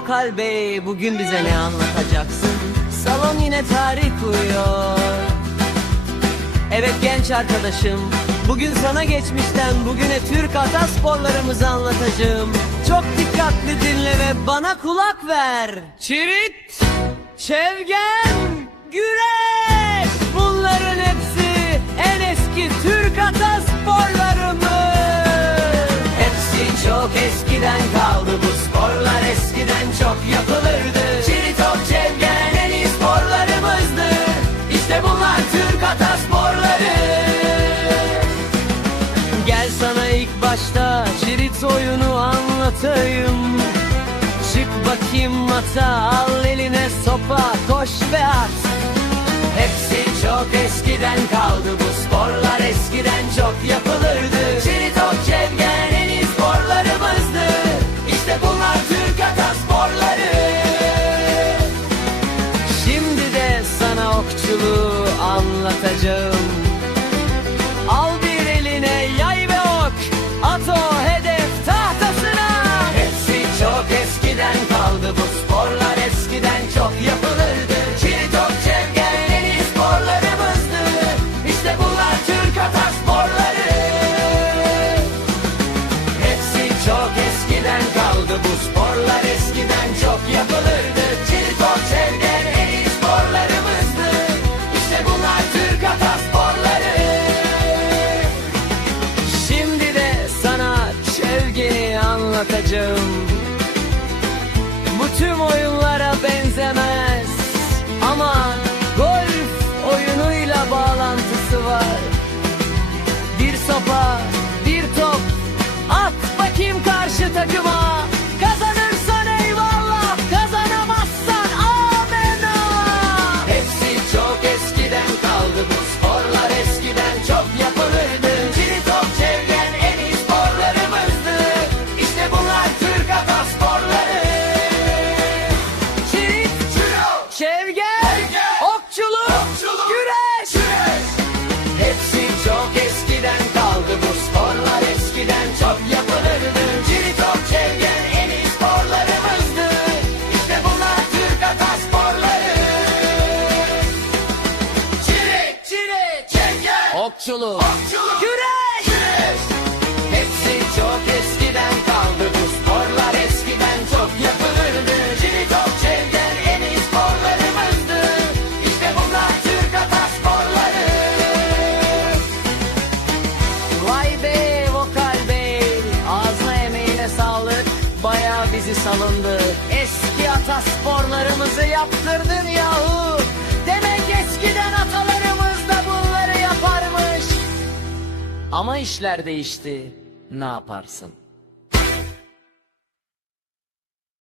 Vokal Bey bugün bize ne anlatacaksın? Salon yine tarih kuruyor. Evet genç arkadaşım Bugün sana geçmişten bugüne Türk atasporlarımızı anlatacağım. Çok dikkatli dinle ve bana kulak ver. Çirit, Çevgen, Güreş eskiden çok yapılırdı. Çiritok, Çevgen en iyi sporlarımızdı. İşte bunlar Türk atasporları Gel sana ilk başta şirit oyunu anlatayım. Çık bakayım mata al eline sopa koş ve at. Hepsi çok eskiden kaldı. Bu sporlar eskiden çok yapılırdı okçuluğu anlatacağım. Al bir eline yay ve ok At o hedef tahtasına. Hepsi çok eskiden kaldı bu sporlar eskiden çok yapılırdı. Çiritok çevgen en iyi sporlarımızdı. İşte bunlar Türk atasporları Hepsi çok eskiden kaldı bu sporlar anlatacağım. Bu tüm oyunlara benzemez. Ama okçuluk, okçuluk. Güreş. güreş. Hepsi çok eskiden kaldı. Bu sporlar eskiden çok yapılırdı. Ciri top çevgen en iyi sporlarımızdı. İşte bunlar Türk atasporları Vay be vokal bey Ağzına emeğine sağlık. Baya bizi salındı Eski atasporlarımızı yaptırdın yahu Ama işler değişti. Ne yaparsın